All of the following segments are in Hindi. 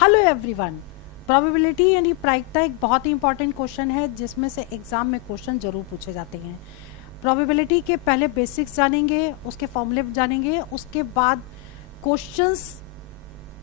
Hello everyone. प्रोबेबिलिटी यानी प्रायिकता एक बहुत ही इंपॉर्टेंट क्वेश्चन है जिसमें से एग्जाम में क्वेश्चन जरूर पूछे जाते हैं। प्रोबेबिलिटी के पहले बेसिक्स जानेंगे, उसके फॉर्मूले जानेंगे, उसके बाद क्वेश्चंस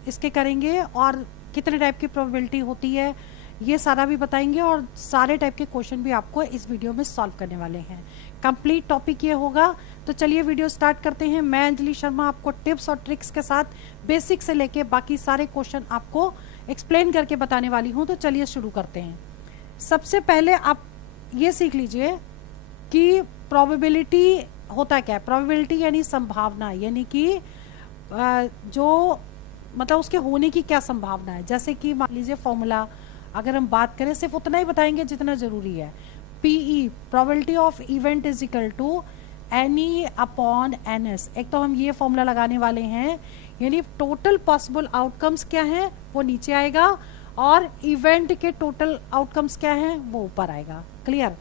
इसके करेंगे और कितने टाइप की प्रोबेबिलिटी होती है ये सारा भी बताएंगे और सारे टाइप के क्वेश्चन भी आपको इस वीडियो में सॉल्व करने वाले हैं। कंप्लीट टॉपिक ये होगा। तो चलिए वीडियो स्टार्ट करते हैं। मैं अंजलि शर्मा आपको टिप्स और ट्रिक्स के साथ बेसिक से लेके बाकी सारे क्वेश्चन आपको एक्सप्लेन करके बताने वाली हूँ। तो चलिए शुरू करते हैं। सबसे पहले आप ये सीख लीजिए कि प्रोबेबिलिटी होता क्या है। प्रोबेबिलिटी यानी संभावना, यानी कि जो मतलब उसके होने की क्या संभावना है। जैसे कि मान लीजिए फॉर्मूला अगर हम बात करें, सिर्फ उतना ही बताएंगे जितना जरूरी है। P E probability of event is equal to n E upon n S. एक तो हम ये फॉर्मूला लगाने वाले हैं, यानी टोटल पॉसिबल आउटकम्स क्या हैं वो नीचे आएगा और इवेंट के टोटल आउटकम्स क्या हैं वो ऊपर आएगा। क्लियर।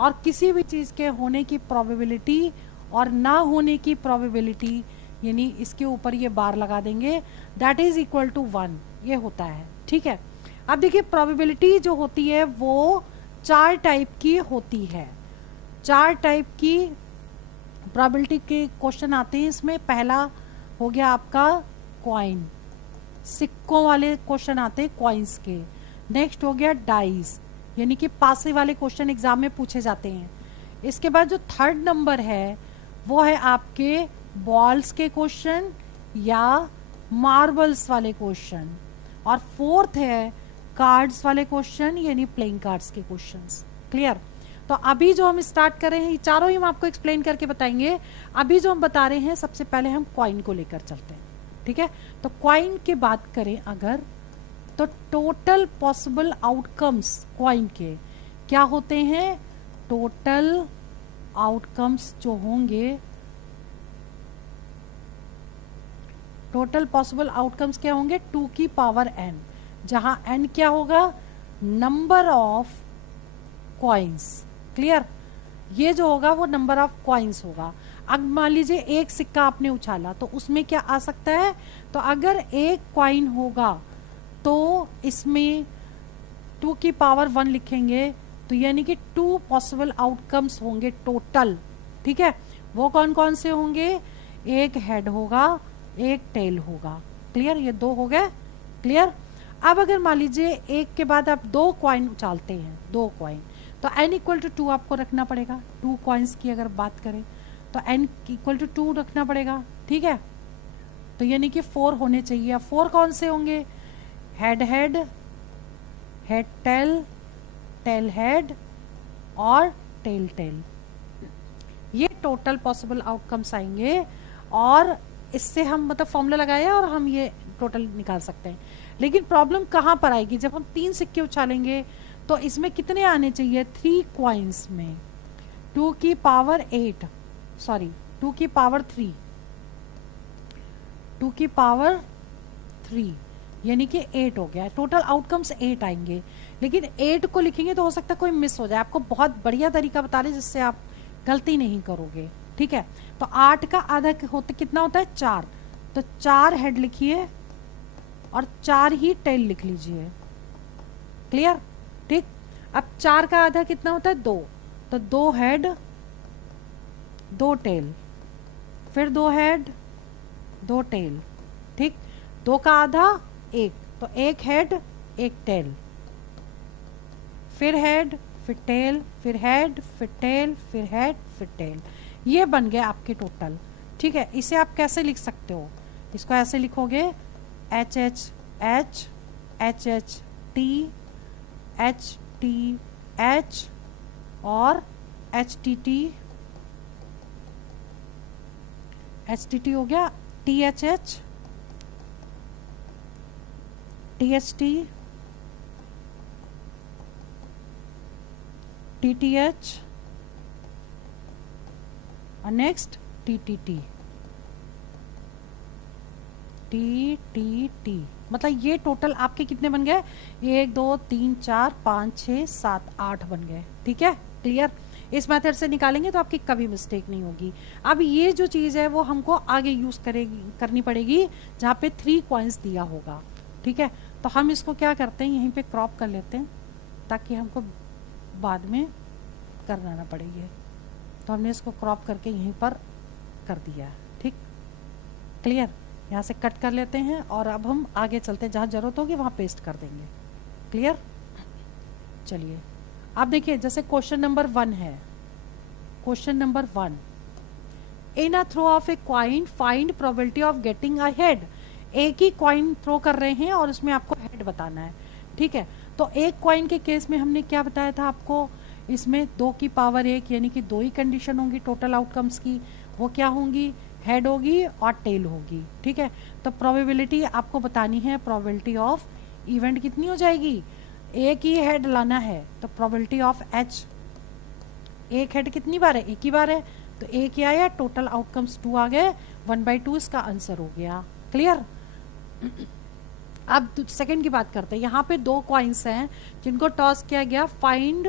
और किसी भी चीज के होने की प्रोबेबिलिटी और ना होने की प्रोबेबिलिटी, यानी इसके ऊपर ये बार लगा देंगे, दैट इज इक्वल टू 1। ये होता है। ठीक है। अब देखिए प्रोबेबिलिटी जो होती है वो 4 टाइप की होती है। 4 टाइप की प्रोबेबिलिटी के क्वेश्चन आते हैं। इसमें पहला हो गया आपका कॉइन, सिक्कों वाले क्वेश्चन आते हैं कॉइन्स के। नेक्स्ट हो गया डाइस, यानी कि पासे वाले क्वेश्चन एग्जाम में पूछे जाते हैं। इसके बाद जो थर्ड नंबर है वो है आपके बॉल्स के क्वेश्चन या मार्बल्स वाले क्वेश्चन, और फोर्थ है कार्ड्स वाले क्वेश्चन यानी प्लेइंग कार्ड्स के क्वेश्चंस। क्लियर। तो अभी जो हम स्टार्ट कर रहे हैं, ये चारों ही हम आपको एक्सप्लेन करके बताएंगे। अभी जो हम बता रहे हैं सबसे पहले हम कॉइन को लेकर चलते हैं। ठीक है। तो कॉइन की बात करें अगर, तो टोटल पॉसिबल आउटकम्स कॉइन के क्या होते हैं। टोटल आउटकम्स जो होंगे, टोटल पॉसिबल आउटकम्स क्या होंगे 2 की पावर n, जहां n क्या होगा नंबर ऑफ कॉइन्स। क्लियर। ये जो होगा वो नंबर ऑफ कॉइन्स होगा। अब मान लीजिए एक सिक्का आपने उछाला तो उसमें क्या आ सकता है, तो अगर एक कॉइन होगा तो इसमें 2 की पावर 1 लिखेंगे, तो यानी कि 2 पॉसिबल आउटकम्स होंगे टोटल। ठीक है। वो कौन कौन से होंगे, एक हेड होगा, एक टेल होगा। क्लियर। ये 2 हो गए। क्लियर। अब अगर मान लीजिए एक के बाद आप 2 कॉइन उछालते हैं, 2 कॉइन, तो n इक्वल टू 2 आपको रखना पड़ेगा। 2 कॉइन्स की अगर बात करें तो n इक्वल टू 2 रखना पड़ेगा। ठीक है। तो यानी कि 4 होने चाहिए। 4 कौन से होंगे, head head, head tail, tail head और टेल टेल। ये टोटल पॉसिबल आउटकम्स आएंगे और इससे हम मतलब फॉर्मूला लगाया और हम ये टोटल निकाल सकते हैं। लेकिन प्रॉब्लम कहाँ पर आएगी, जब हम 3 सिक्के उछालेंगे तो इसमें कितने आने चाहिए, 3 कॉइन्स में 2 की पावर 8, सॉरी 2 की पावर 3, 2 की पावर 3 यानी कि 8 हो गया। टोटल आउटकम्स 8 आएंगे। लेकिन 8 को लिखेंगे तो हो सकता है कोई मिस हो जाए। आपको बहुत बढ़िया तरीका बता रहे जिससे आप गलती नहीं करोगे। ठीक है। तो 8 का आधा होता कितना होता है, 4। तो 4 हेड लिखिए और 4 ही टेल लिख लीजिए। क्लियर। ठीक। अब 4 का आधा कितना होता है, 2। तो 2 हेड 2 टेल, फिर 2 हेड 2 टेल। ठीक। 2 का आधा 1, तो 1 हेड 1 टेल, फिर हेड फिर टेल, फिर हेड फिर टेल, फिर हेड फिर टेल। ये बन गया आपके टोटल। ठीक है। इसे आप कैसे लिख सकते हो, इसको ऐसे लिखोगे H H H, H H T, H T H और H T T, H T T हो गया, T H H, T H T, T T H और next T T T, T T T. मतलब ये टोटल आपके कितने बन गए, 1 2 3 4 5 6 7 8 बन गए। ठीक है। क्लियर। इस मेथड से निकालेंगे तो आपकी कभी मिस्टेक नहीं होगी। अब ये जो चीज़ है वो हमको आगे यूज करनी पड़ेगी जहाँ पे 3 कॉइन्स दिया होगा। ठीक है। तो हम इसको क्या करते हैं, यहीं पे क्रॉप कर लेते हैं ताकि हमको बाद में करना ना पड़े ये। तो हमने इसको क्रॉप करके यहीं पर कर दिया, ठीक, क्लियर। यहाँ से कट कर लेते हैं और अब हम आगे चलते हैं, जहाँ ज़रूरत होगी वहाँ पेस्ट कर देंगे, क्लियर। चलिए अब देखिए, जैसे क्वेश्चन नंबर 1 है, question number 1, in a throw of a coin find probability of getting a head. एक ही क्वाइन थ्रो कर रहे हैं और उसमें आपको हेड बताना है, ठीक है। तो एक क्वाइन के केस में हमने क्या बताया था आपको, इसमें 2 की पावर 1 यानी कि 2 ही कंडीशन होंगी टोटल आउटकम्स की। वो क्या होंगी, हेड होगी और टेल होगी, ठीक है। तो प्रोबेबिलिटी आपको बतानी है, प्रोबेबिलिटी ऑफ इवेंट कितनी हो जाएगी, एक ही हेड लाना है तो प्रोबेबिलिटी ऑफ एच, एक हेड कितनी बार है, एक ही बार है, तो एक ही आया, टोटल आउटकम्स 2 आ गए, 1/2 इसका आंसर हो गया, क्लियर। अब सेकंड की बात करते हैं। यहाँ पे 2 कॉइन्स हैं जिनको टॉस किया गया, find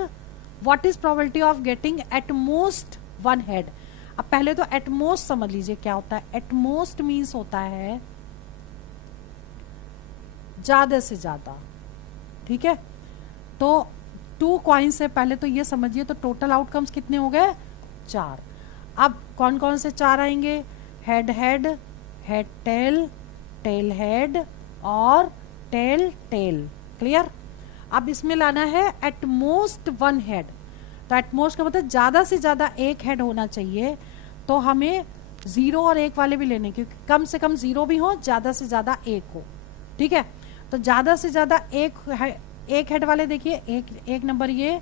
what is probability of getting at most 1 head. अब पहले तो एट मोस्ट समझ लीजिए क्या होता है। एट मोस्ट मीन्स होता है ज्यादा से ज्यादा, ठीक है। तो 2 कॉइन्स है, पहले तो ये समझिए, तो टोटल आउटकम्स कितने हो गए, 4। अब कौन कौन से 4 आएंगे, head head, head tail, tail head और टेल टेल, क्लियर। अब इसमें लाना है एट मोस्ट 1 हेड। तो एट मोस्ट का मतलब ज्यादा से ज्यादा एक हेड होना चाहिए, तो हमें 0 और 1 वाले भी लेने, क्योंकि कम से कम 0 भी हो, ज्यादा से ज्यादा 1 हो, ठीक है। तो ज्यादा से ज्यादा एक हेड वाले देखिए, एक नंबर ये,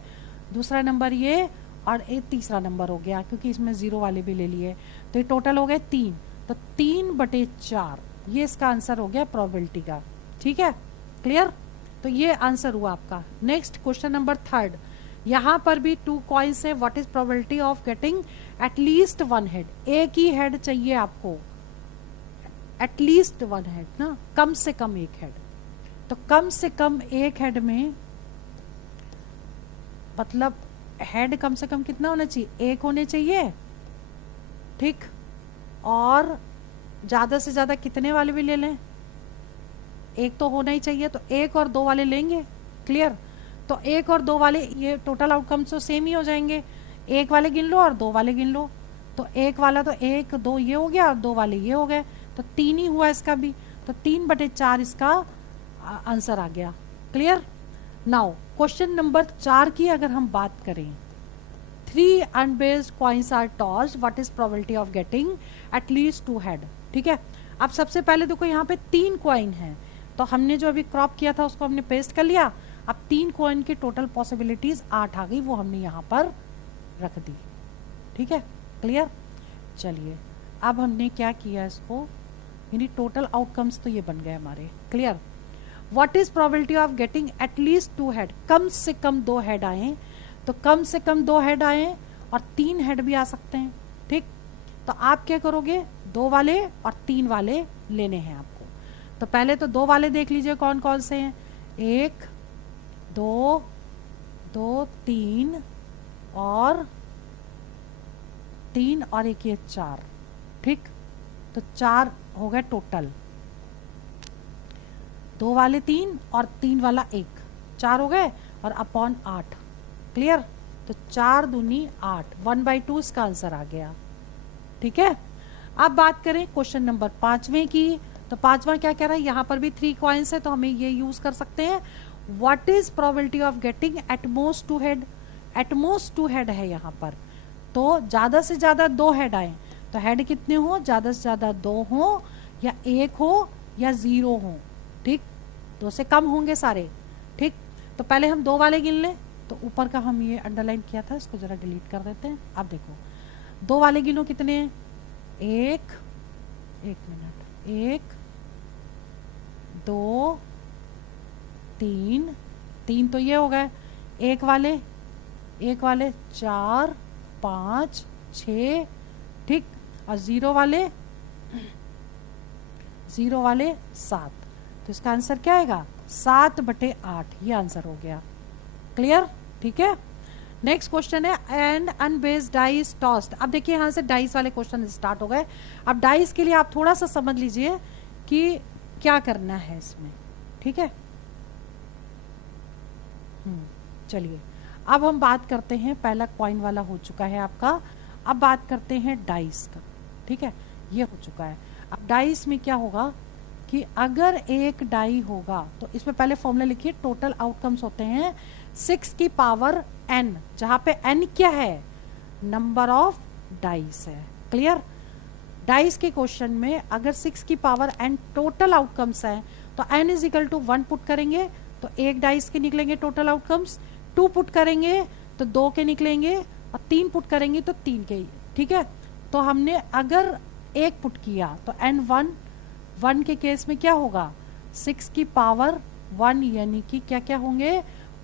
दूसरा नंबर ये और एक तीसरा नंबर हो गया, क्योंकि इसमें 0 वाले भी ले लिए, तो ये टोटल हो गए 3। तो 3/4 ये इसका आंसर हो गया प्रोबेबिलिटी का, ठीक है, क्लियर। तो ये आंसर हुआ आपका। नेक्स्ट क्वेश्चन नंबर 3, यहाँ पर भी 2 कॉइन्स है, what is probability of getting at least 1 head. एक ही हेड चाहिए आपको, एटलीस्ट 1 हेड ना, कम से कम एक हेड। तो कम से कम एक हेड में मतलब हेड कम से कम कितना होना चाहिए, 1 होने चाहिए, ठीक। और ज्यादा से ज्यादा कितने वाले भी ले लें, 1 तो होना ही चाहिए, तो 1 और 2 वाले लेंगे, क्लियर। तो 1 और 2 वाले, ये टोटल आउटकम तो सेम ही हो जाएंगे, 1 वाले गिन लो और 2 वाले गिन लो। तो 1 वाला तो 1 2 ये हो गया और 2 वाले ये हो गए, तो 3 ही हुआ इसका भी। तो 3/4 इसका आंसर आ गया, क्लियर। नाउ क्वेश्चन नंबर 4 की अगर हम बात करें, 3 unbiased coins are tossed, what is probability of getting at least 2 head, ठीक है। अब सबसे पहले देखो यहाँ पे 3 कॉइन है, तो हमने जो अभी क्रॉप किया था उसको हमने पेस्ट कर लिया। अब 3 कॉइन की टोटल पॉसिबिलिटीज 8 आ गई, वो हमने यहाँ पर रख दी, ठीक है, क्लियर। चलिए अब हमने क्या किया, इसको यानी टोटल आउटकम्स तो ये बन गए हमारे, clear. What is probability of getting at least 2 head, कम से कम 2 हेड आए, तो कम से कम 2 हेड आए और 3 हेड भी आ सकते हैं, ठीक। तो आप क्या करोगे, 2 वाले और 3 वाले लेने हैं आपको। तो पहले तो 2 वाले देख लीजिए कौन कौन से हैं, 1 2 2 3 और 3 और 1 ये 4, ठीक। तो 4 हो गए टोटल, 2 वाले 3 और 3 वाला 1, 4 हो गए और अपॉन 8, क्लियर। तो 4 दूनी 8, 1/2 इसका आंसर आ गया, ठीक है। अब बात करें क्वेश्चन नंबर 5वें की, तो 5वां क्या कह रहा है, यहाँ पर भी 3 कॉइन्स है, तो हमें ये यूज कर सकते हैं, what is probability of getting at most 2 head. At most 2 head है यहाँ पर, तो ज्यादा से ज्यादा 2 हेड आए, तो हेड कितने हो, ज्यादा से ज्यादा 2 हो या 1 हो या 0 हो, ठीक। 2 से कम होंगे सारे, ठीक। तो पहले हम 2 वाले गिन लें, तो ऊपर का हम ये अंडरलाइन किया था, इसको जरा डिलीट कर देते हैं। अब देखो 2 वाले गिनो कितने हैं, 1 मिनट, 1 2 3 तो ये हो गए, 1 वाले 4 5 6, ठीक। और 0 वाले 7, तो इसका आंसर क्या आएगा, 7/8, ये आंसर हो गया, क्लियर, ठीक है। नेक्स्ट क्वेश्चन है, एंड अनबेस्ड डाइस टॉस्ड। अब देखिए यहाँ से डाइस वाले क्वेश्चन स्टार्ट हो गए। अब डाइस के लिए आप थोड़ा सा समझ लीजिए कि क्या करना है इसमें, ठीक है। चलिए अब हम बात करते हैं, पहला कॉइन वाला हो चुका है आपका, अब बात करते हैं डाइस का। ठीक है, ये हो चुका है। अब डाइस में क्या होगा कि अगर एक डाई होगा तो इसमें पहले फॉर्मूला लिखिए, टोटल आउटकम्स होते हैं 6 की पावर n, जहां पे n क्या है, नंबर ऑफ डाइस है। क्लियर, डाइस के क्वेश्चन में अगर 6 की पावर n टोटल आउटकम्स है तो n is equal to 1 put करेंगे तो एक डाइस के निकलेंगे टोटल आउटकम्स, 2 पुट करेंगे तो 2 के निकलेंगे, और 3 पुट करेंगे तो 3 के। ठीक है, तो हमने अगर एक पुट किया तो n1 के केस में क्या होगा, 6 की पावर 1, यानी कि क्या क्या होंगे,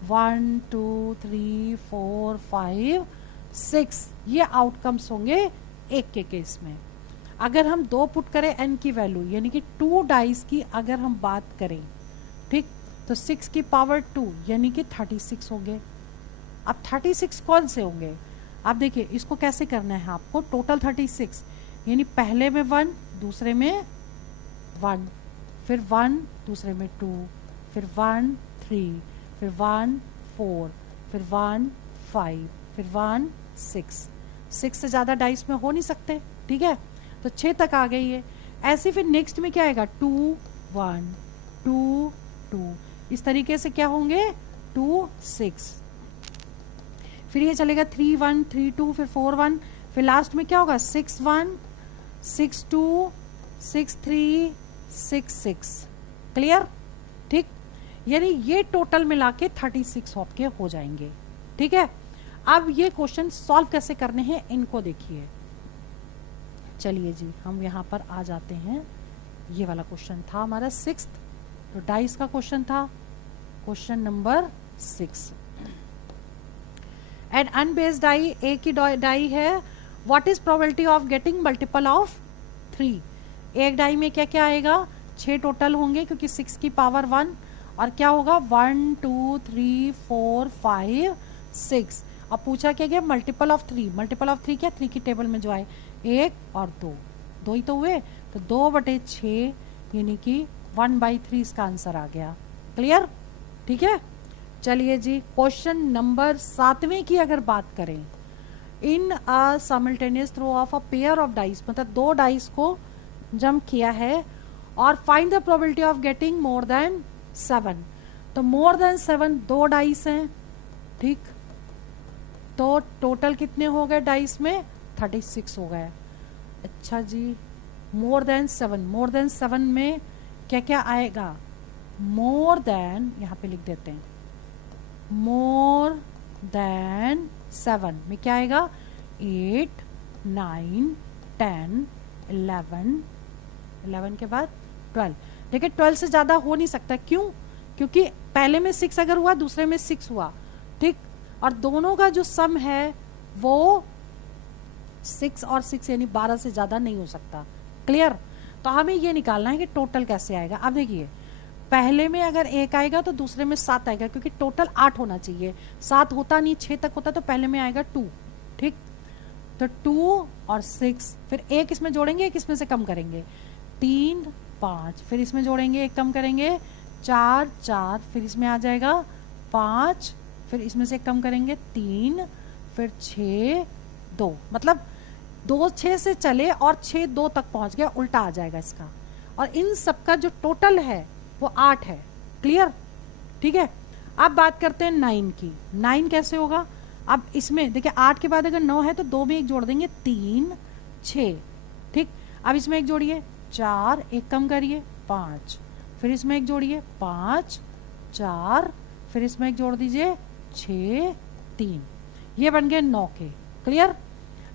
1 2 3 4 5 6, ये आउटकम्स होंगे एक के केस में। अगर हम 2 पुट करें n की वैल्यू, यानी कि 2 डाइस की अगर हम बात करें, ठीक, तो 6 की पावर 2 यानी कि 36 होंगे। अब 36 कौन से होंगे, आप देखिए इसको कैसे करना है आपको, टोटल 36 यानी पहले में 1, दूसरे में 1, फिर 1, दूसरे में 2, फिर 1 3, फिर 1 4, फिर 1 5, फिर 1 6। 6 से ज़्यादा डाइस में हो नहीं सकते। ठीक है, तो 6 तक आ गई है। ऐसे फिर नेक्स्ट में क्या आएगा, 2 1 2 2, इस तरीके से क्या होंगे, 2 6, फिर ये चलेगा 3 1 3 2, फिर 4 1, फिर लास्ट में क्या होगा, 6 1 6 2 6 3 6 6। क्लियर, ठीक, यानी ये टोटल मिला के 36 आपके हो जाएंगे। ठीक है, अब ये क्वेश्चन सॉल्व कैसे करने हैं इनको देखिए। चलिए जी, हम यहाँ पर आ जाते हैं। ये वाला क्वेश्चन था हमारा 6th, तो डाइस का क्वेश्चन था, question number 6। And unbiased die, ए की डाई है, what is probability of getting multiple of 3। एक डाई में क्या क्या आएगा, 6 टोटल होंगे क्योंकि 6 की पावर 1, और क्या होगा 1 2 3 4 5 6। अब पूछा क्या गया, मल्टीपल ऑफ 3, मल्टीपल ऑफ 3 क्या, 3 की टेबल में जो आए 1 और 2, 2 ही तो हुए, तो 2/6 यानी कि 1/3 इसका आंसर आ गया। क्लियर, ठीक है। चलिए जी, क्वेश्चन नंबर 7वें की अगर बात करें, in a simultaneous throw of a pair of dice, मतलब 2 डाइस को जंप किया है, और find the probability of getting more than 7। तो मोर देन 7 2 डाइस हैं, ठीक, तो टोटल कितने हो गए डाइस में, 36 हो गए। अच्छा जी, मोर देन 7, मोर देन 7 में क्या क्या आएगा, मोर देन, यहाँ पे लिख देते हैं, मोर देन 7 में क्या आएगा, 8 9 10 11 के बाद 12। देखिए 12 से ज़्यादा हो नहीं सकता, क्यों, क्योंकि पहले में 6 अगर हुआ, दूसरे में 6 हुआ, ठीक, और दोनों का जो सम है वो 6 और 6 यानी 12 से ज़्यादा नहीं हो सकता। क्लियर, तो हमें ये निकालना है कि टोटल कैसे आएगा। अब देखिए, पहले में अगर 1 आएगा तो दूसरे में 7 आएगा, क्योंकि टोटल 8 होना चाहिए, 7 होता नहीं, 6 तक होता, तो पहले में आएगा 2, ठीक, तो 2 और 6, फिर 1 इसमें जोड़ेंगे, 1 इसमें से कम करेंगे, 3 5, फिर इसमें जोड़ेंगे, 1 कम करेंगे, 4 4, फिर इसमें आ जाएगा 5, फिर इसमें से कम करेंगे 3, फिर 6 2, मतलब 2 6 से चले और 6 2 तक पहुंच गया, उल्टा आ जाएगा इसका, और इन सबका जो टोटल है वो 8 है। क्लियर, ठीक है। अब बात करते हैं 9 की। 9 कैसे होगा, अब इसमें देखिए 8 के बाद अगर 9 है तो 2 में 1 जोड़ देंगे, 3 6, ठीक, अब इसमें 1 जोड़िए 4, 1 कम करिए 5, फिर इसमें 1 जोड़िए 5 4, फिर इसमें 1 जोड़ दीजिए 6 3, ये बन गए 9 के। क्लियर,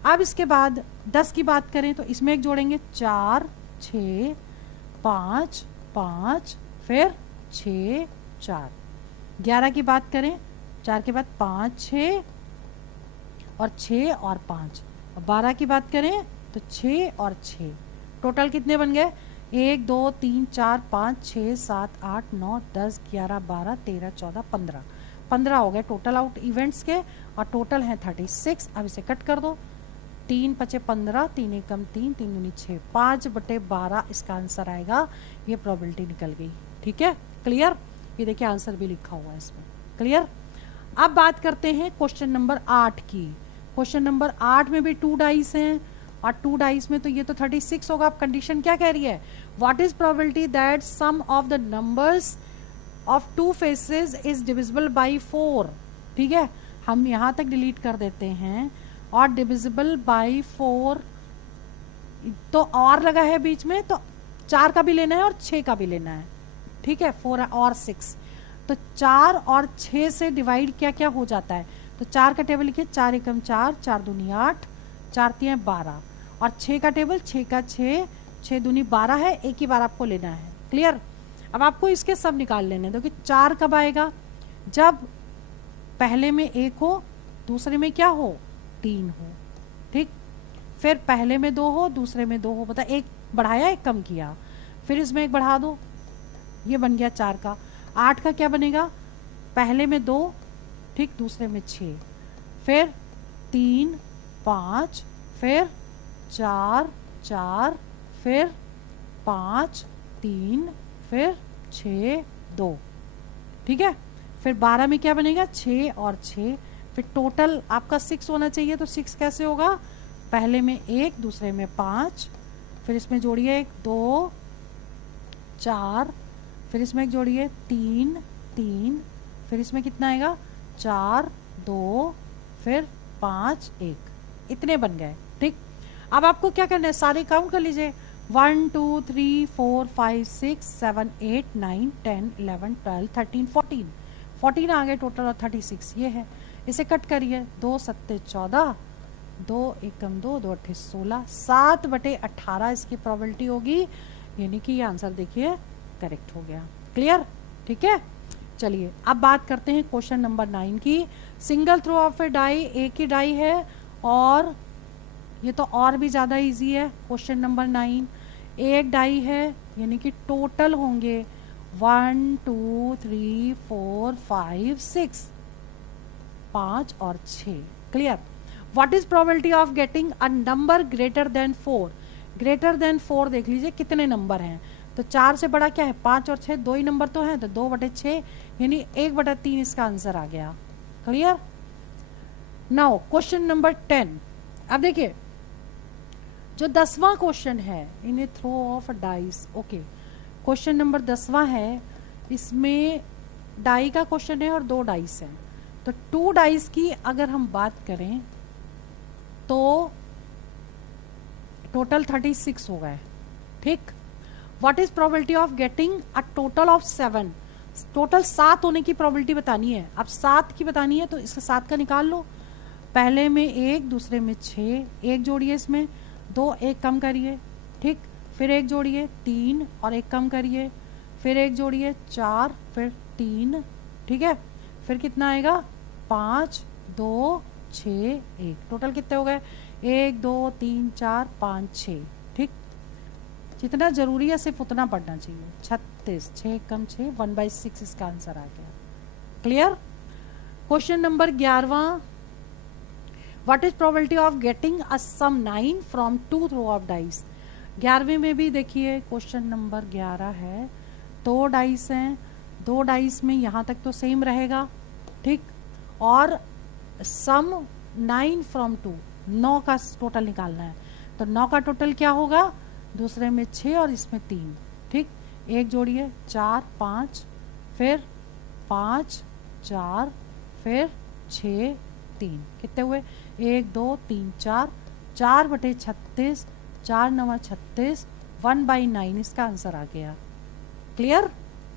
अब इसके बाद 10 की बात करें तो इसमें 1 जोड़ेंगे 4 6 5 5, फिर 6 4। 11 की बात करें, 4 के बाद 5 6 और 6 और 5, और 12 की बात करें तो 6 और 6, टोटल कितने बन गए, 1 2 3 4 5 6 7 8 9 10 11 12 13 14 15, 15 हो गए टोटल आउट इवेंट्स के, और टोटल है 36। अब इसे कट कर दो, 3 5 15, 3 1 कम 3, 3 दूनी 6, 5/12 इसका आंसर आएगा। ये प्रोबेबिलिटी निकल गई, ठीक है। क्लियर, ये देखिए आंसर भी लिखा हुआ है इसमें। क्लियर, अब बात करते हैं क्वेश्चन नंबर 8 की। क्वेश्चन नंबर 8 में भी 2 डाइस हैं और 2 डाइस में तो ये तो 36 होगा। अब कंडीशन क्या कह रही है, what is probability that sum of the numbers of 2 faces is divisible by 4। ठीक है, हम यहां तक डिलीट कर देते हैं और डिविजिबल बाई 4 तो और लगा है बीच में, तो 4 का भी लेना है और 6 का भी लेना है। ठीक है, 4 और 6, तो 4 और 6 से डिवाइड क्या क्या हो जाता है, तो 4 का टेबल लिखिए, 4 एकम 4, 4 दूनी 8, 4 तियां 12, और 6 का टेबल 6 का 6, 6 दूनी 12 है, एक ही बार आपको लेना है। क्लियर। अब आपको इसके सब निकाल लेने दो कि 4 कब आएगा, जब पहले में 1 हो, दूसरे में क्या हो, 3 हो। ठीक, फिर पहले में 2 हो, दूसरे में 2 हो, बता एक बढ़ाया एक कम किया, फिर इसमें एक बढ़ा दो, ये बन गया 4 का। 8 का क्या बनेगा, पहले में 2, ठीक, दूसरे में 6, फिर 3 5, फिर 4 4, फिर 5 3, फिर 6 2। ठीक है, फिर 12 में क्या बनेगा, 6 और 6, फिर टोटल आपका 6 होना चाहिए, तो 6 कैसे होगा, पहले में 1, दूसरे में 5, फिर इसमें जोड़िए 1 2 4, फिर इसमें एक जोड़िए 3 3, फिर इसमें कितना आएगा, 4 2, फिर 5 1, इतने बन गए। ठीक, अब आपको क्या करना है, सारे काउंट कर लीजिए, 1 2 3 4 5 6 7 8 9 10 11 12 13 14, 14 आ गए टोटल और 36 ये है। इसे कट करिए, 2 सत्ते 14, 2 एकम 2, 2 अट्ठे 16, 7/18 इसकी प्रोबेबिलिटी होगी, यानी कि ये आंसर देखिए करेक्ट हो गया। क्लियर। ठीक है, चलिए अब बात करते हैं क्वेश्चन नंबर 9 की। Single throw of a die, एक ही डाई है और ये तो और भी ज़्यादा इजी है। क्वेश्चन नंबर 9, एक डाई है यानी कि टोटल होंगे 1 2 3 4 5 6, 5 और 6। Clear. What is probability of getting a number greater than 4। Greater than 4 देख लीजिए कितने नंबर हैं, तो 4 से बड़ा क्या है, 5 और 6, 2 ही नंबर तो हैं, तो 2/6 यानी 1/3 इसका आंसर आ गया। क्लियर। Now question number 10। अब देखिए जो 10वां क्वेश्चन है, in a throw of dice, okay, question number 10वां है, इसमें डाई का क्वेश्चन है और 2 डाइस हैं, तो 2 डाइस की अगर हम बात करें तो टोटल 36 हो गए। ठीक, what is probability of getting a total of 7। Total 7 होने की प्रोबेबिलिटी बतानी है। अब 7 की बतानी है तो इसका 7 का निकाल लो, पहले में 1, दूसरे में 6, एक जोड़िए इसमें 2, एक कम करिए, ठीक, फिर एक जोड़िए 3 और एक कम करिए, फिर एक जोड़िए 4, फिर 3, ठीक है, फिर कितना आएगा 5 2 6 1, टोटल कितने हो गए 1 2 3 4 5 6। ठीक, जितना जरूरी है सिर्फ उतना पढ़ना चाहिए। 36, 6 कम 6, 1/6 इसका आंसर आ गया। Clear. Question number 11, what is probability of getting a sum 9 from 2 throw of dice. 11वें में भी देखिए क्वेश्चन नंबर 11 है, 2 डाइस हैं, 2 डाइस में यहाँ तक तो सेम रहेगा, ठीक, और सम 9 फ्रॉम 2, 9 का टोटल निकालना है, तो 9 का टोटल क्या होगा, दूसरे में 6 और इसमें 3, ठीक, एक जोड़िए 4 5, फिर 5 4, फिर 6 3, कितने हुए 1 2 3 4, 4/36, 4 9 36, 1/9 इसका आंसर आ गया। क्लियर।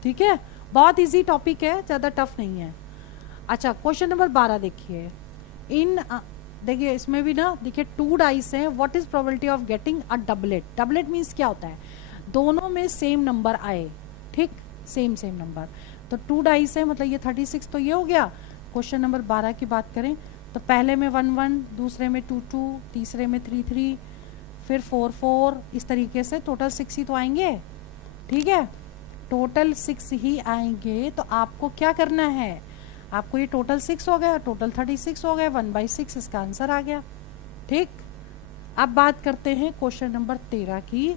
ठीक है, बहुत इजी टॉपिक है, ज़्यादा टफ नहीं है। अच्छा क्वेश्चन नंबर 12 देखिए, देखिए इसमें भी ना देखिए 2 डाइस हैं, what is probability of getting a doublet. Doublet means क्या होता है, दोनों में सेम नंबर आए, ठीक, सेम नंबर, तो 2 डाइस है मतलब ये 36 तो ये हो गया। क्वेश्चन नंबर 12 की बात करें तो पहले में 1 1, दूसरे में 2 2, तीसरे में 3 3, फिर 4 4, इस तरीके से टोटल 6 ही तो आएंगे। ठीक है, टोटल 6 ही आएंगे, तो आपको क्या करना है, आपको ये टोटल 6 हो गया, टोटल 36 हो गए, 1/6 इसका आंसर आ गया। ठीक, अब बात करते हैं क्वेश्चन नंबर 13 की।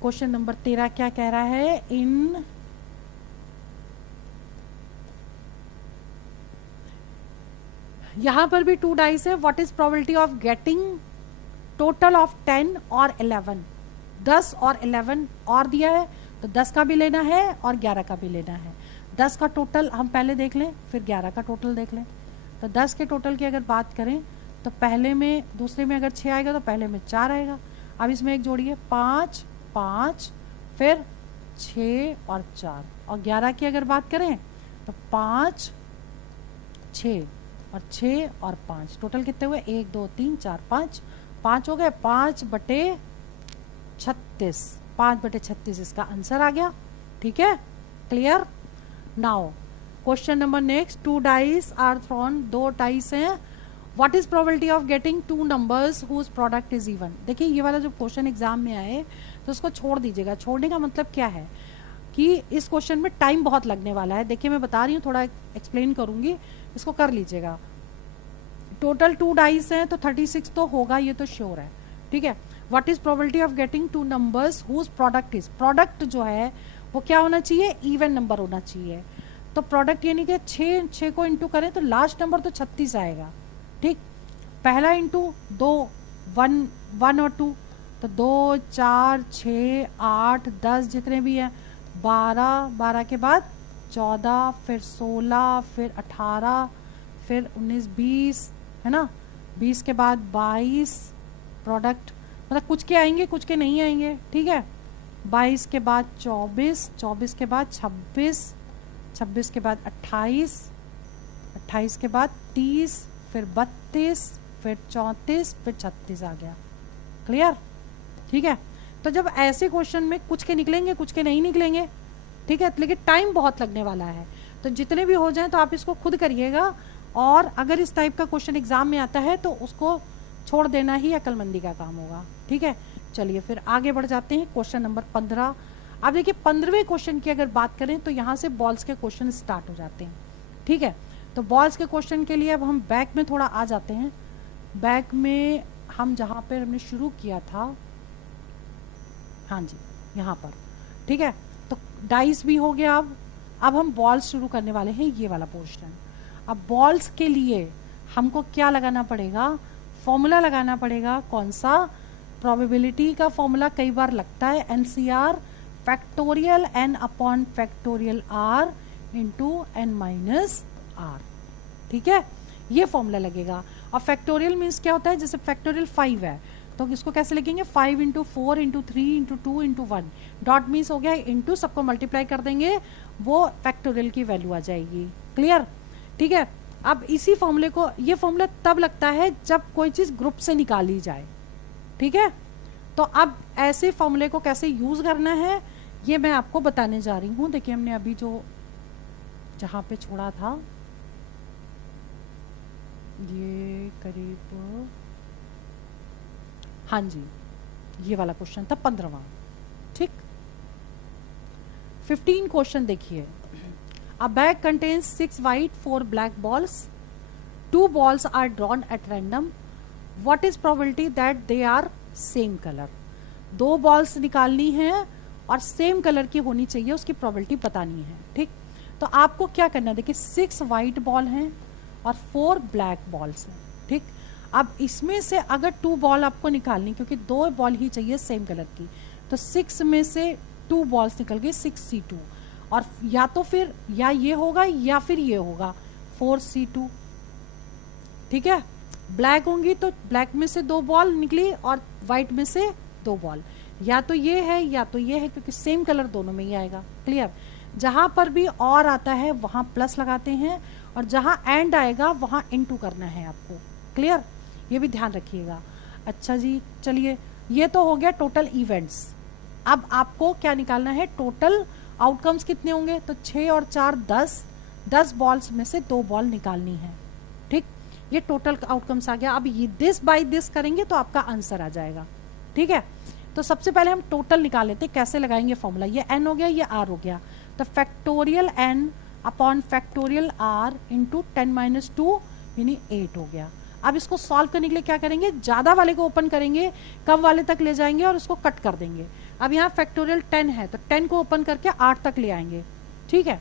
क्वेश्चन नंबर 13 क्या कह रहा है, यहाँ पर भी 2 डाइस है. What is probability of getting total of 10 और 11. 10 और 11 और दिया है, तो 10 का भी लेना है और 11 का भी लेना है. 10 का टोटल हम पहले देख लें, फिर 11 का टोटल देख लें. तो 10 के टोटल की अगर बात करें तो पहले में, दूसरे में अगर 6 आएगा तो पहले में 4 आएगा. अब इसमें एक जोड़िए, 5 5, फिर 6 और 4. और 11 की अगर बात करें तो 5 6 और 6 और 5, टोटल कितने हुए? 1 2 3 4 5. 5 हो गए. 5/36, 5/36 इसका आंसर आ गया. ठीक है, clear. Now question number next. 2 dice are thrown, 2 dice हैं. What is probability of getting 2 numbers whose product is even. देखिए ये वाला जो क्वेश्चन एग्जाम में आए तो उसको छोड़ दीजिएगा. छोड़ने का मतलब क्या है कि इस क्वेश्चन में टाइम बहुत लगने वाला है. देखिए मैं बता रही हूँ, थोड़ा एक्सप्लेन करूंगी, इसको कर लीजिएगा. टोटल 2 डाइस हैं तो 36 तो होगा, ये तो श्योर है. ठीक है. What is probability of getting 2 numbers whose product is, product जो है वो क्या होना चाहिए? इवन नंबर होना चाहिए. तो प्रोडक्ट यानी कि 6 को इंटू करें तो लास्ट नंबर तो 36 आएगा. ठीक. पहला इंटू 2, 1 और 2, तो 2 4 6 8 10 जितने भी हैं, 12, 12 के बाद 14, फिर 16, फिर 18, फिर 19 20, है ना. 20 के बाद 22 प्रोडक्ट, मतलब कुछ के आएंगे कुछ के नहीं आएंगे. ठीक है. 22 के बाद 24, 24 के बाद 26, 26 के बाद 28, 28 के बाद 30, फिर 32, फिर 34, फिर 36 आ गया. क्लियर. ठीक है. तो जब ऐसे क्वेश्चन में कुछ के निकलेंगे कुछ के नहीं निकलेंगे. ठीक है. लेकिन टाइम बहुत लगने वाला है, तो जितने भी हो जाएं तो आप इसको खुद करिएगा. और अगर इस टाइप का क्वेश्चन एग्जाम में आता है तो उसको छोड़ देना ही अक्लमंदी का काम होगा. ठीक है. चलिए फिर आगे बढ़ जाते हैं. Question number 15. अब देखिए 15वें क्वेश्चन की अगर बात करें तो यहाँ से बॉल्स के क्वेश्चन स्टार्ट हो जाते हैं. ठीक है. तो बॉल्स के क्वेश्चन के लिए अब हम बैक में थोड़ा आ जाते हैं. बैक में हम जहाँ पर हमने शुरू किया था, हाँ जी यहाँ पर. ठीक है. तो डाइस भी हो गया. अब हम बॉल्स शुरू करने वाले हैं, ये वाला पोर्शन. अब बॉल्स के लिए हमको क्या लगाना पड़ेगा? फॉर्मूला लगाना पड़ेगा. कौन सा? प्रोबेबिलिटी का फॉर्मूला कई बार लगता है, NCR, factorial n upon factorial r into n minus r. ठीक है. ये फॉर्मूला लगेगा. और फैक्टोरियल मीन्स क्या होता है? जैसे फैक्टोरियल 5 है तो इसको कैसे लिखेंगे? 5 into 4 into 3 into 2 into 1. Dot means हो गया इंटू, सबको मल्टीप्लाई कर देंगे, वो फैक्टोरियल की वैल्यू आ जाएगी. क्लियर. ठीक है. अब इसी फॉर्मूले को, ये फॉर्मूला तब लगता है जब कोई चीज़ ग्रुप से निकाली जाए. ठीक है. तो अब ऐसे फॉर्मूले को कैसे यूज़ करना है ये मैं आपको बताने जा रही हूँ. देखिए हमने अभी जो जहाँ पे छोड़ा था, ये करीब, हाँ जी ये वाला क्वेश्चन था 15वां. ठीक. 15 क्वेश्चन देखिए. A bag contains 6 white, 4 black balls. 2 balls are drawn at random. What is probability that they are same color? 2 balls निकालनी है और सेम कलर की होनी चाहिए, उसकी प्रोबेबिलिटी बतानी है. ठीक. तो आपको क्या करना है? देखिए 6 वाइट बॉल हैं और 4 ब्लैक बॉल्स हैं. ठीक. अब इसमें से अगर 2 बॉल आपको निकालनी, क्योंकि 2 बॉल ही चाहिए सेम कलर की, तो 6 में से 2 बॉल्स निकल गई 6c2. और या तो फिर या ये होगा या फिर ये होगा 4c2. ठीक है. ब्लैक होंगी तो ब्लैक में से 2 बॉल निकली और वाइट में से 2 बॉल. या तो ये है या तो ये है, क्योंकि सेम कलर दोनों में ही आएगा. क्लियर. जहां पर भी और आता है वहां प्लस लगाते हैं, और जहां एंड आएगा वहां इनटू करना है आपको. क्लियर. ये भी ध्यान रखिएगा. अच्छा जी. चलिए ये तो हो गया टोटल इवेंट्स. अब आपको क्या निकालना है? टोटल आउटकम्स कितने होंगे? तो 6 और 4 10 बॉल्स में से 2 बॉल निकालनी है. ठीक. ये टोटल आउटकम्स आ गया. अब ये दिस बाय दिस करेंगे तो आपका आंसर आ जाएगा. ठीक है. तो सबसे पहले हम टोटल निकाल लेते हैं. कैसे लगाएंगे फॉर्मूला? ये n हो गया, ये r हो गया. तो factorial n upon factorial r into 10 minus 2 यानी 8 हो गया. अब इसको सॉल्व करने के लिए क्या करेंगे? ज़्यादा वाले को ओपन करेंगे, कम वाले तक ले जाएंगे और उसको कट कर देंगे. अब यहाँ फैक्टोरियल 10 है तो 10 को ओपन करके 8 तक ले आएंगे. ठीक है.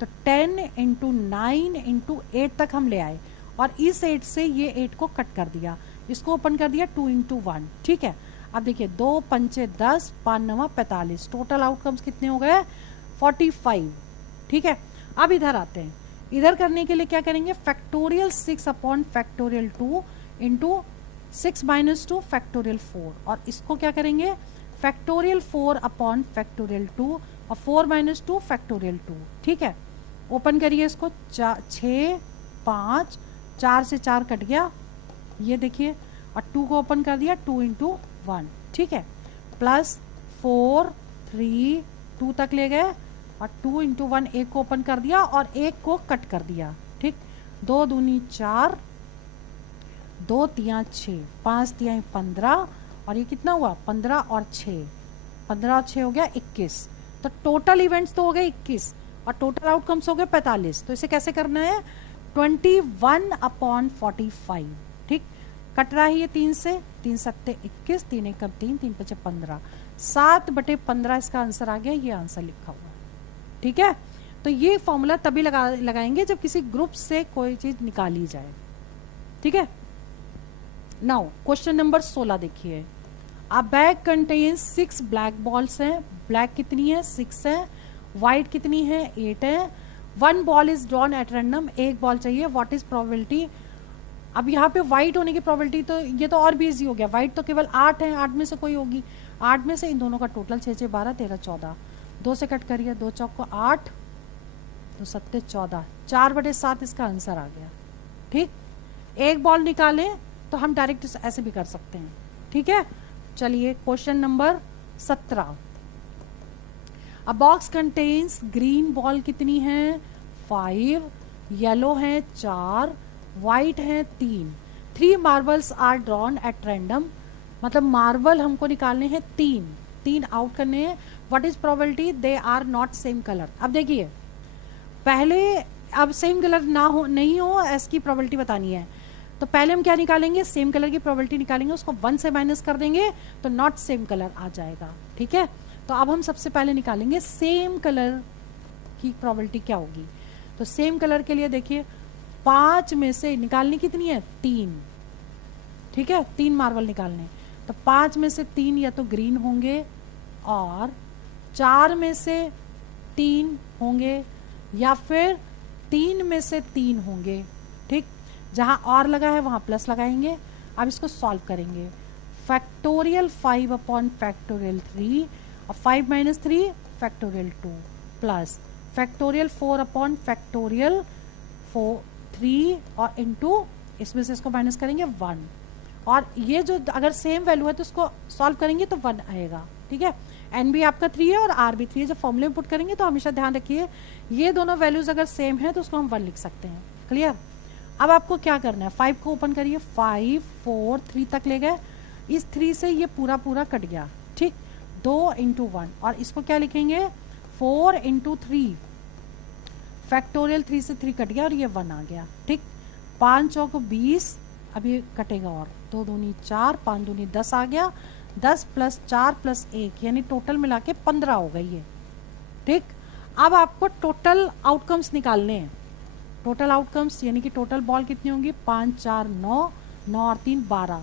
तो 10 इंटू 9 इंटू 8 तक हम ले आए और इस 8 से ये 8 को कट कर दिया, इसको ओपन कर दिया 2 इंटू 1, ठीक है। अब देखिए 2 पंचे 10, 5 9 45, टोटल आउटकम्स कितने हो गए 45, ठीक है। अब इधर आते हैं, इधर करने के लिए क्या करेंगे, factorial 6 upon factorial 2 into 6 minus 2 factorial 4, और इसको क्या करेंगे फैक्टोरियल 4 अपॉन फैक्टोरियल 2 और 4 माइनस 2 फैक्टोरियल 2, ठीक है। ओपन करिए इसको, 6 5, 4 से 4 कट गया, ये देखिए, और 2 को ओपन कर दिया 2 इंटू 1, ठीक है, प्लस 4 3 2 तक ले गए और 2 इंटू 1 एक को ओपन कर दिया और एक को कट कर दिया, ठीक। 2 दूनी 4, 2 तिया 6, 5 तिया 15, और ये कितना हुआ 15 और 6, 15 और 6 हो गया 21। तो टोटल इवेंट्स तो हो गए 21 और टोटल आउटकम्स हो गए 45। तो इसे कैसे करना है 21 अपॉन 45, ठीक। कट रहा है ये 3 से, 3 सत्ते 21, 3 एकम 3, 3 पचे 15, 7/15 इसका आंसर आ गया, ये आंसर लिखा हुआ है, ठीक है। तो ये फॉर्मूला तभी लगाएंगे जब किसी ग्रुप से कोई चीज निकाली जाए, ठीक है। नाउ क्वेश्चन नंबर 16 देखिए, अ बैग कंटेन्स 6 ब्लैक बॉल्स हैं, ब्लैक कितनी है 6 है, वाइट कितनी है 8 है, 1 ball is drawn at random, एक बॉल चाहिए, व्हाट इज प्रोबेबिलिटी। अब यहाँ पे वाइट होने की प्रोबेबिलिटी, तो ये तो और भी इजी हो गया, वाइट तो केवल 8 है, 8 में से कोई होगी, 8 में से इन दोनों का टोटल 6 6 12 13 14, 2 से कट करिए, 2 चौक को 8, 2 सत्ते 14, 4/7 इसका आंसर आ गया, ठीक। एक बॉल निकालें तो हम डायरेक्ट ऐसे भी कर सकते हैं, ठीक है। चलिए क्वेश्चन नंबर 17, अ बॉक्स कंटेन्स ग्रीन बॉल कितनी है 5, येलो है 4, वाइट है 3, 3 marbles are drawn at random, मतलब मार्बल हमको निकालने हैं 3 आउट करने हैं, what is probability they are not same colour. अब देखिए पहले, अब सेम कलर ना हो नहीं हो इसकी प्रोबेबिलिटी बतानी है, तो पहले हम क्या निकालेंगे सेम कलर की प्रोबेबिलिटी निकालेंगे, उसको 1 से माइनस कर देंगे तो नॉट सेम कलर आ जाएगा, ठीक है। तो अब हम सबसे पहले निकालेंगे सेम कलर की प्रोबेबिलिटी क्या होगी। तो सेम कलर के लिए देखिए 5 में से निकालनी कितनी है 3, ठीक है, 3 मार्बल निकालने, तो 5 में से 3 या तो ग्रीन होंगे और 4 में से 3 होंगे या फिर 3 में से 3 होंगे, ठीक। जहां और लगा है वहां प्लस लगाएंगे। अब इसको सॉल्व करेंगे, फैक्टोरियल 5 अपॉन फैक्टोरियल 3 और 5 minus 3 factorial 2 plus factorial 4 upon factorial 3 और इंटू इसमें से इसको माइनस करेंगे 1, और ये जो अगर सेम वैल्यू है तो उसको सॉल्व करेंगे तो 1 आएगा, ठीक है। एन भी आपका 3 है और आर भी 3 है, जब फॉर्मूले में पुट करेंगे तो हमेशा ध्यान रखिए ये दोनों वैल्यूज अगर सेम है तो उसको हम 1 लिख सकते हैं, क्लियर। अब आपको क्या करना है, 5 को ओपन करिए, 5 4 3 तक ले गए, इस 3 से ये पूरा पूरा कट गया, ठीक, 2 इंटू 1, और इसको क्या लिखेंगे 4 इंटू 3 फैक्टोरियल 3 से 3 कट गया और ये 1 आ गया, ठीक। 5 चौक 20, अभी कटेगा और 2 दूनी 4, 5 दूनी 10 आ गया, 10 प्लस 4 प्लस 1 यानी टोटल मिला के 15 हो गई है, ठीक। अब आपको टोटल आउटकम्स निकालने हैं, टोटल आउटकम्स यानी कि टोटल बॉल कितनी होंगी 5 4 9, 9 और 3 12,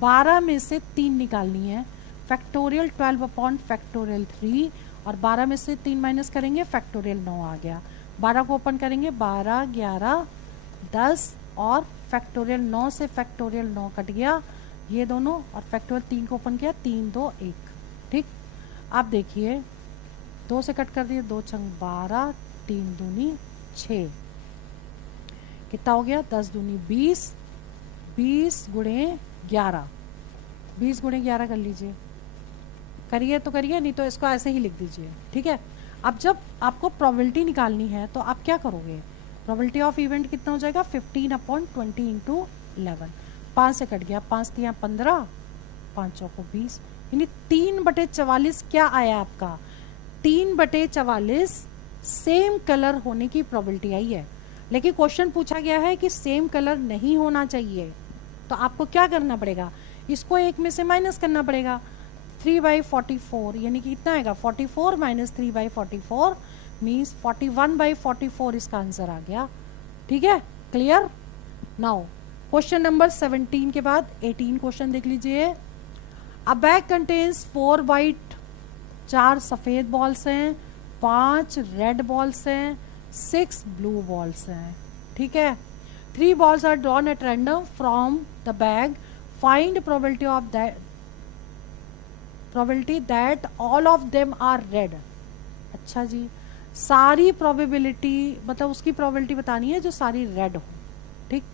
12 में से 3 निकालनी है, फैक्टोरियल 12 अपॉन फैक्टोरियल 3 और 12 में से 3 माइनस करेंगे फैक्टोरियल 9 आ गया, 12 को ओपन करेंगे 12 11 10 और फैक्टोरियल 9 से फैक्टोरियल 9 कट गया ये दोनों, और फैक्टोरियल 3 को ओपन किया 3 2 1, ठीक। अब देखिए 2 से कट कर दिए, 2 छंग 12, 3 दूनी 6, कितना हो गया 10 दूनी 20, 20 गुणे 11, 20 गुणे 11 कर लीजिए, करिए तो करिए, नहीं तो इसको ऐसे ही लिख दीजिए, ठीक है। अब जब आपको प्रोबेबिलिटी निकालनी है तो आप क्या करोगे, प्रोबेबिलिटी ऑफ इवेंट कितना हो जाएगा 15 अपॉन 20 इंटू 11, 5 से कट गया, 5 3 15, 5 चौको 20, यानी 3/44 क्या आया आपका 3/44 सेम कलर होने की प्रोबेबिलिटी आई है। लेकिन क्वेश्चन पूछा गया है कि सेम कलर नहीं होना चाहिए, तो आपको क्या करना पड़ेगा, इसको एक में से माइनस करना पड़ेगा, 3/44 यानी कि कितना आएगा 44 माइनस 3/44 मीन्स 41/44 इसका आंसर आ गया, ठीक है, क्लियर। नाउ क्वेश्चन नंबर 17 के बाद 18 क्वेश्चन देख लीजिए। अ बैग कंटेन्स 4 वाइट, 4 सफेद बॉल्स हैं, 5 रेड बॉल्स हैं, 6 ब्लू बॉल्स हैं। ठीक है, 3 balls are drawn at random from the bag. Find probability that all of them are red. अच्छा जी, सारी probability मतलब उसकी probability बतानी है जो सारी red हो। ठीक,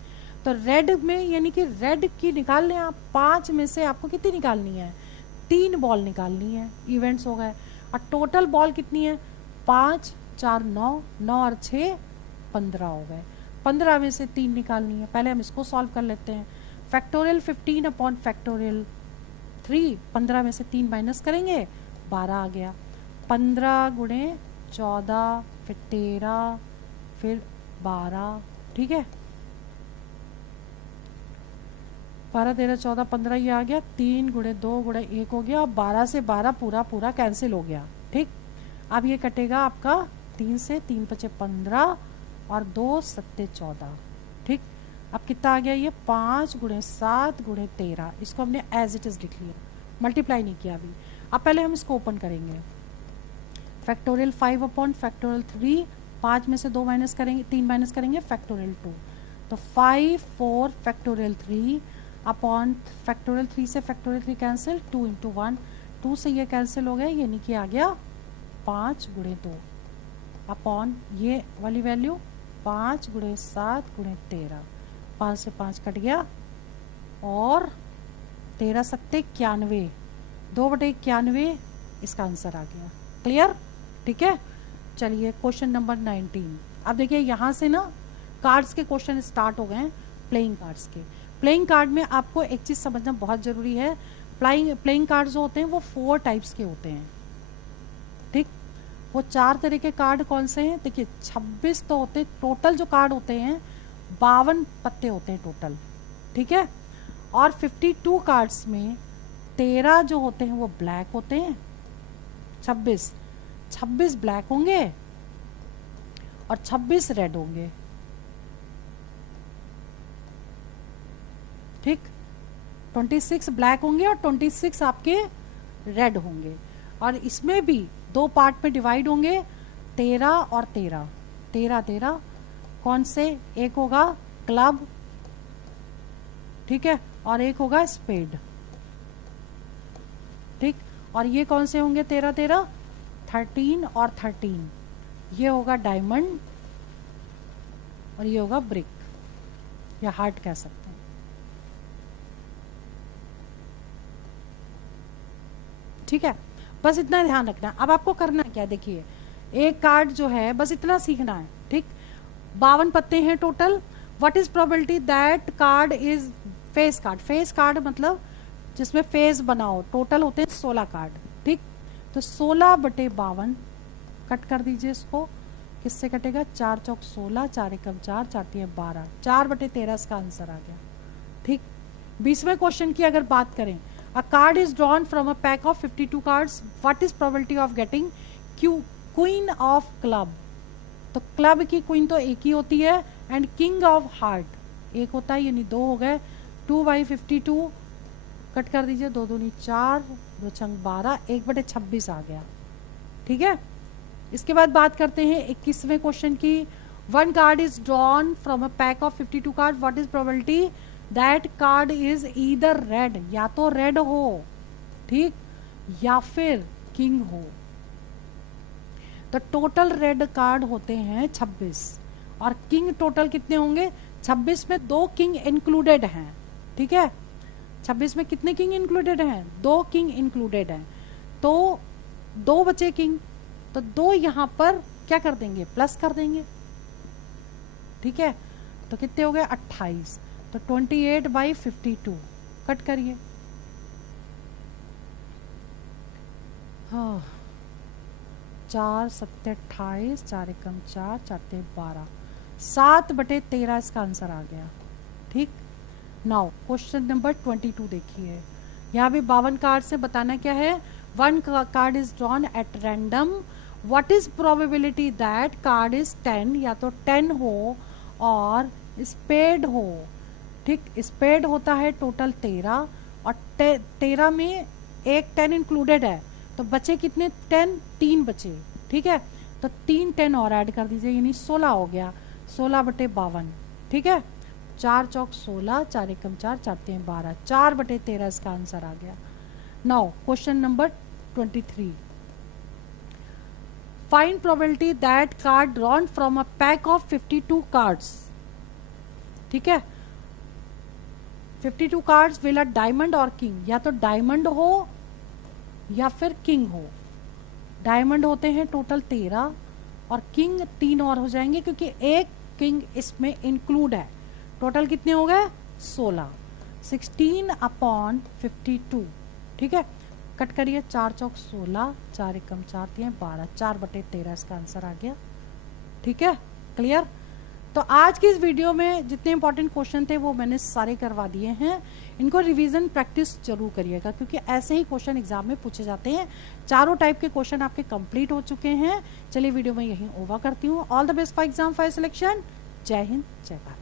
तो red में यानी कि red की निकाल लें आप। 5 में से आपको कितनी निकालनी है? 3 बॉल निकालनी है। इवेंट्स हो गए। और टोटल बॉल कितनी है? 5 4 9, 9 और 6 15 हो गए। 15 में से 3 निकालनी है। पहले हम इसको सॉल्व कर लेते हैं। फैक्टोरियल 15 अपॉन फैक्टोरियल 3, 15 में से 3 माइनस करेंगे 12 आ गया। 15 गुणे 14 फिर 13 फिर 12। ठीक है, 12 13 14 15 ये आ गया। 3 गुणे 2 गुणे 1 हो गया। 12 से 12 पूरा पूरा कैंसिल हो गया। ठीक, अब ये कटेगा आपका 3 से, 3 बचे 15 और 2 सत्ते 14। ठीक, अब कितना आ गया ये? 5 गुणे 7 गुणे 13। इसको हमने एज इट इज लिख लिया, मल्टीप्लाई नहीं किया अभी। अब पहले हम इसको ओपन करेंगे। फैक्टोरियल 5 अपॉन फैक्टोरियल 3, 5 में से 2 माइनस करेंगे, 3 माइनस करेंगे फैक्टोरियल 2। तो 5 4 फैक्टोरियल 3 अपॉन फैक्टोरियल 3 से फैक्टोरियल 3 कैंसिल, 2 इंटू 1, 2 से ये कैंसिल हो गया, यानी कि आ गया 5 गुणे 2 अपॉन ये वाली वैल्यू 5 गुणे 7 गुणे 13। 5 से 5 कट गया और 13 सत्ते 91, 2/91 इसका आंसर आ गया। क्लियर? ठीक है, चलिए क्वेश्चन नंबर 19। अब देखिए यहाँ से ना कार्ड्स के क्वेश्चन स्टार्ट हो गए हैं, प्लेइंग कार्ड्स के। प्लेइंग कार्ड में आपको एक चीज़ समझना बहुत ज़रूरी है। प्लेइंग कार्ड जो होते हैं वो 4 टाइप्स के होते हैं। ठीक, वो 4 तरह के कार्ड कौन से हैं? देखिए 26 तो होते, टोटल जो कार्ड होते हैं 52 पत्ते होते हैं टोटल। ठीक है, और 52 कार्ड्स में 13 जो होते हैं वो ब्लैक होते हैं, 26 ब्लैक होंगे और 26 रेड होंगे। ठीक, 26 ब्लैक होंगे और 26 आपके रेड होंगे। और इसमें भी 2 पार्ट में डिवाइड होंगे, 13 और 13। 13 कौन से? एक होगा क्लब, ठीक है, और एक होगा स्पेड। ठीक, और ये कौन से होंगे? 13 13 और 13। ये होगा डायमंड और ये होगा ब्रिक या हार्ट कह सकते हैं। ठीक है, बस इतना ध्यान रखना। अब आपको करना क्या, देखिए एक कार्ड जो है बस इतना सीखना है। ठीक, 52 पत्ते हैं total. What is probability that card is face card? Face card मतलब जिसमें फेस बना हो। टोटल होते हैं 16 कार्ड। ठीक, तो 16/52 कट कर दीजिए इसको। किससे कटेगा? 4 चौक 16, 4 एकम 4, 4 3 12, 4/13 इसका आंसर आ गया। ठीक, 20वें क्वेश्चन की अगर बात करें, a card is drawn from a pack of 52 cards. What is probability of getting queen of club? तो क्लब की क्वीन तो एक ही होती है एंड किंग ऑफ हार्ट एक होता है, यानी 2 हो गए। 2/52 कट कर दीजिए, 2 दूनी 4, 2 छंग 12, 1/26 आ गया। ठीक है, इसके बाद बात करते हैं 21वें क्वेश्चन की। 1 card is drawn from a pack of 52 card. What is probability that card is either red? या तो रेड हो, ठीक, या फिर किंग हो। तो टोटल रेड कार्ड होते हैं 26 और किंग टोटल कितने होंगे? 26 में 2 किंग इंक्लूडेड हैं। ठीक है, 26 में कितने किंग इंक्लूडेड हैं? 2 किंग इंक्लूडेड हैं। तो 2 बचे किंग, तो 2 यहां पर क्या कर देंगे? प्लस कर देंगे। ठीक है, तो कितने हो गए? 28। तो 28/52 कट करिए। हाँ, 4 7 28, 4 एकम 4, 4 3 12, 7/13 इसका आंसर आ गया। ठीक, नाउ क्वेश्चन नंबर 22 देखिए। यहाँ भी 52 कार्ड से बताना क्या है? 1 card is drawn at random. What is probability that card is 10? या तो 10 हो और स्पेड हो, ठीक, स्पेड होता है टोटल 13 और 13 में एक 10 इंक्लूडेड है, तो बचे कितने 10, 3 बचे, ठीक है, तो 3 10 और ऐड कर दीजिए, यानी 16 हो गया, 16/52, ठीक है, 4 चौक 16, 4 एकम 4, 4 3 12, 4/13 इसका आंसर आ गया। Now question number 23, find probability that card drawn from a pack of 52 cards, ठीक है, 52 कार्ड्स विल अ डायमंड और किंग, या तो डायमंड हो या फिर किंग हो। डायमंड होते हैं टोटल 13 और किंग 3 और हो जाएंगे क्योंकि एक किंग इसमें इंक्लूड है। टोटल कितने हो गए 16, 16/52, ठीक है, कट करिए, 4 चौक 16, 4 एकम 4 3 12, 4/13 इसका आंसर आ गया, ठीक है, क्लियर। तो आज की इस वीडियो में जितने इंपॉर्टेंट क्वेश्चन थे वो मैंने सारे करवा दिए हैं, इनको रिवीजन प्रैक्टिस जरूर करिएगा क्योंकि ऐसे ही क्वेश्चन एग्जाम में पूछे जाते हैं। चारों टाइप के क्वेश्चन आपके कंप्लीट हो चुके हैं। चलिए वीडियो में यहीं ओवर करती हूँ। All the best for exam for selection. जय हिंद, जय भारत।